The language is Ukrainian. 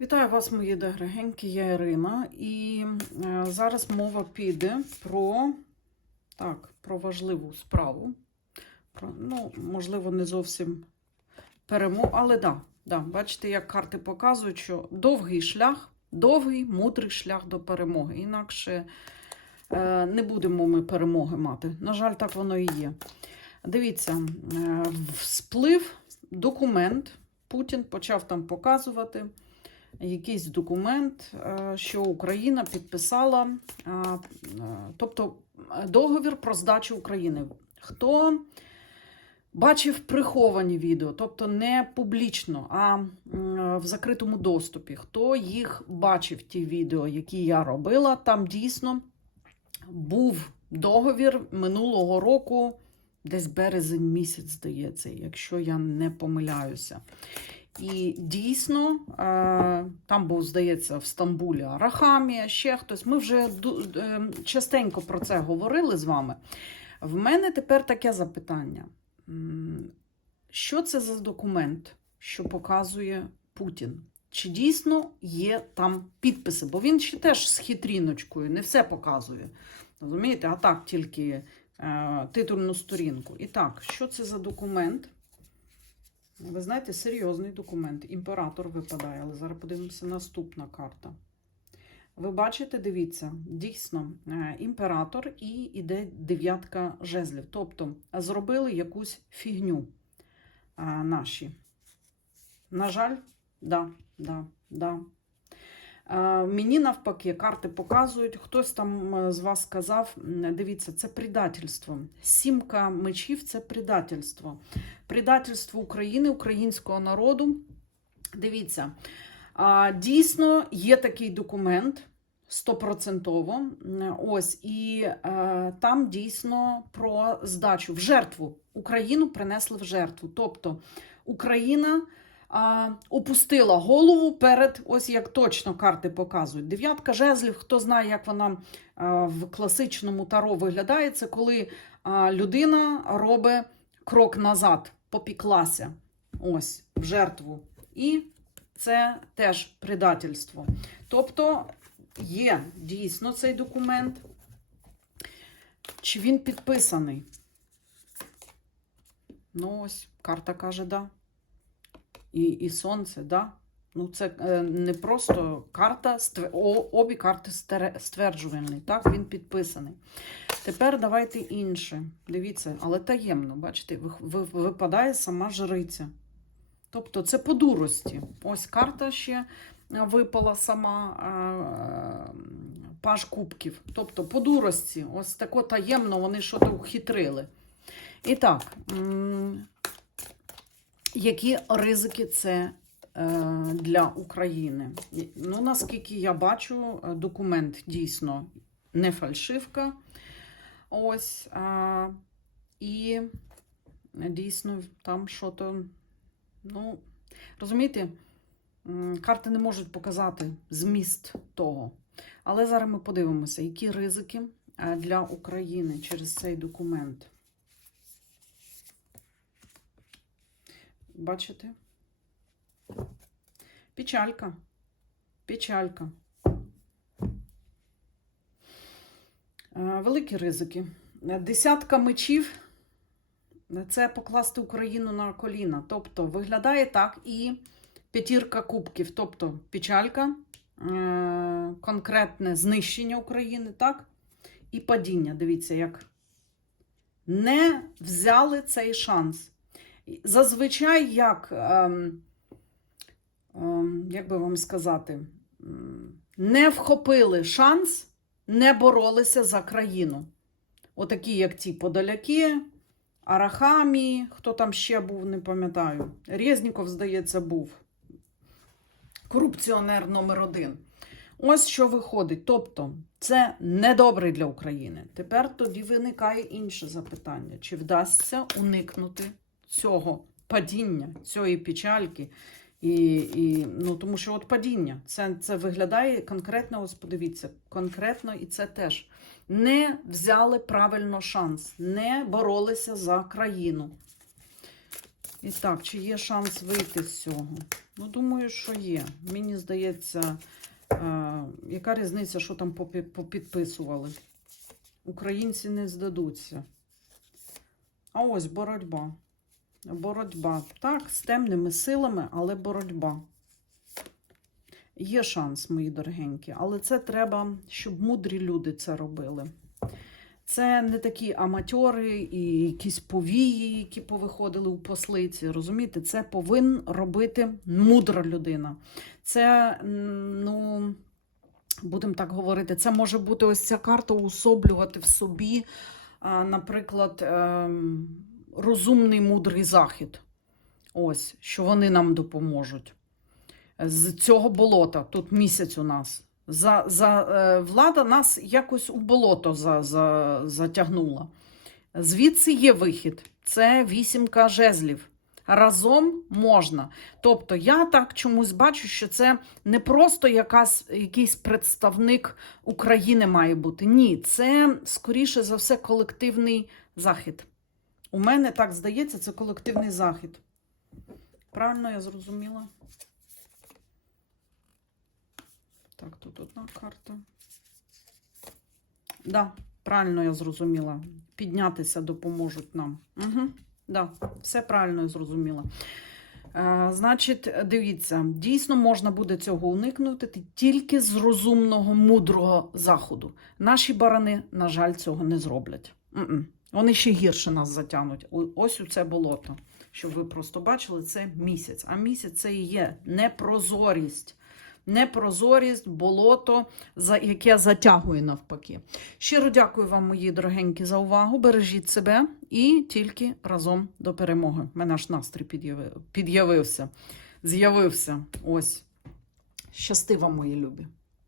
Вітаю вас, мої дорогенькі, я Ірина. І е, зараз мова піде про, так, про важливу справу. Про, ну, можливо, не зовсім перемогу, але да, да, бачите, як карти показують, що довгий шлях, довгий, мудрий шлях до перемоги. Інакше е, не будемо ми перемоги мати. На жаль, так воно і є. Дивіться, е, сплив документ. Путін почав там показувати якийсь документ, е, що Україна підписала, е, е, тобто договір про здачу України. Хто бачив приховані відео, тобто не публічно, а в закритому доступі, хто їх бачив, ті відео, які я робила, там дійсно був договір минулого року, десь березень місяць, здається, якщо я не помиляюся. І дійсно, е, там був, здається, в Стамбулі Арахамія, ще хтось. Ми вже е, частенько про це говорили з вами. В мене тепер таке запитання: що це за документ, що показує Путін? Чи дійсно є там підписи? Бо він ще теж з хитріночкою, не все показує. Розумієте, а так тільки е, титульну сторінку. І так, що це за документ? Ви знаєте, серйозний документ. Імператор випадає, але зараз подивимося наступна карта. Ви бачите, дивіться, дійсно, е, імператор і іде дев'ятка жезлів. Тобто зробили якусь фігню е, наші. На жаль, да, да, да. Е, Мені навпаки, карти показують, хтось там е, з вас сказав, дивіться, це предательство. Сімка мечів це предательство. Предательство України, українського народу. Дивіться, дійсно є такий документ стопроцентово. Ось, і е, там дійсно про здачу в жертву. Україну принесли в жертву. Тобто Україна а, опустила голову перед, ось як точно карти показують. Дев'ятка жезлів, хто знає, як вона в класичному таро виглядає, це коли людина робить крок назад, попіклася. Ось, в жертву. І це теж предательство. Тобто є дійсно цей документ. Чи він підписаний? Ну, ось, карта каже, да. І, і сонце, да. Ну, це е, не просто карта, обі карти стверджувальні. Так, він підписаний. Тепер давайте інше. Дивіться, але таємно, бачите, ви- ви- випадає сама жриця. Тобто це по дурості. Ось карта ще е, випала сама е, паж кубків. Тобто по дурості, ось тако таємно вони щось ухитрили. І так, які ризики це е, для України? Ну, наскільки я бачу, е, документ дійсно не фальшивка. Ось. А, і дійсно там що-то. Ну, розумієте, карти не можуть показати зміст того. Але зараз ми подивимося, які ризики е, для України через цей документ. Бачите? Печалька. Печалька. Е, Великі ризики. Десятка мечів це покласти Україну на коліна. Тобто виглядає так і п'ятірка кубків, тобто печалька, е, конкретне знищення України, так? І падіння. Дивіться, як не взяли цей шанс. Зазвичай, як, ем, ем, як би вам сказати, не вхопили шанс, не боролися за країну. Отакі, як ті подаляки, Арахамії, хто там ще був, не пам'ятаю. Резніков, здається, був. Корупціонер номер один. Ось що виходить. Тобто, це недобре для України. Тепер тоді виникає інше запитання: чи вдасться уникнути цього падіння, цієї печальки? І, і, ну, тому що от падіння, це, це виглядає конкретно, ось подивіться, конкретно і це теж. Не взяли правильно шанс, не боролися за країну. І так, чи є шанс вийти з цього? Ну, думаю, що є. Мені здається, е, яка різниця, що там попі- попідписували? Українці не здадуться. А ось боротьба. Боротьба. Так, з темними силами, але боротьба. Є шанс, мої дорогенькі, але це треба, щоб мудрі люди це робили. Це не такі аматьори і якісь повії, які повиходили у послиці. Розумієте, це повинен робити мудра людина. Це, ну, будемо так говорити, це може бути ось ця карта уособлювати в собі, наприклад, ем, розумний мудрий захід. Ось, що вони нам допоможуть. З цього болота, тут місяць у нас. За, за, е, влада нас якось у болото за, за, затягнула. Звідси є вихід. Це вісімка жезлів. Разом можна. Тобто я так чомусь бачу, що це не просто якась, якийсь представник України має бути. Ні, це скоріше за все колективний захід. У мене так здається, це колективний захід. Правильно я зрозуміла? Так, тут одна карта. Да, правильно я зрозуміла. Піднятися допоможуть нам. Угу. Да, все правильно я зрозуміла. Е, значить, дивіться, дійсно можна буде цього уникнути тільки з розумного, мудрого заходу. Наші барани, на жаль, цього не зроблять. М-м. Вони ще гірше нас затягнуть. Ось у це болото. Щоб ви просто бачили, це місяць. А місяць це і є непрозорість. Непрозорість, болото, яке затягує навпаки. Щиро дякую вам, мої дорогенькі, за увагу. Бережіть себе і тільки разом до перемоги. У мене аж настрій під'явився. З'явився. Ось. Щасти вам, мої любі.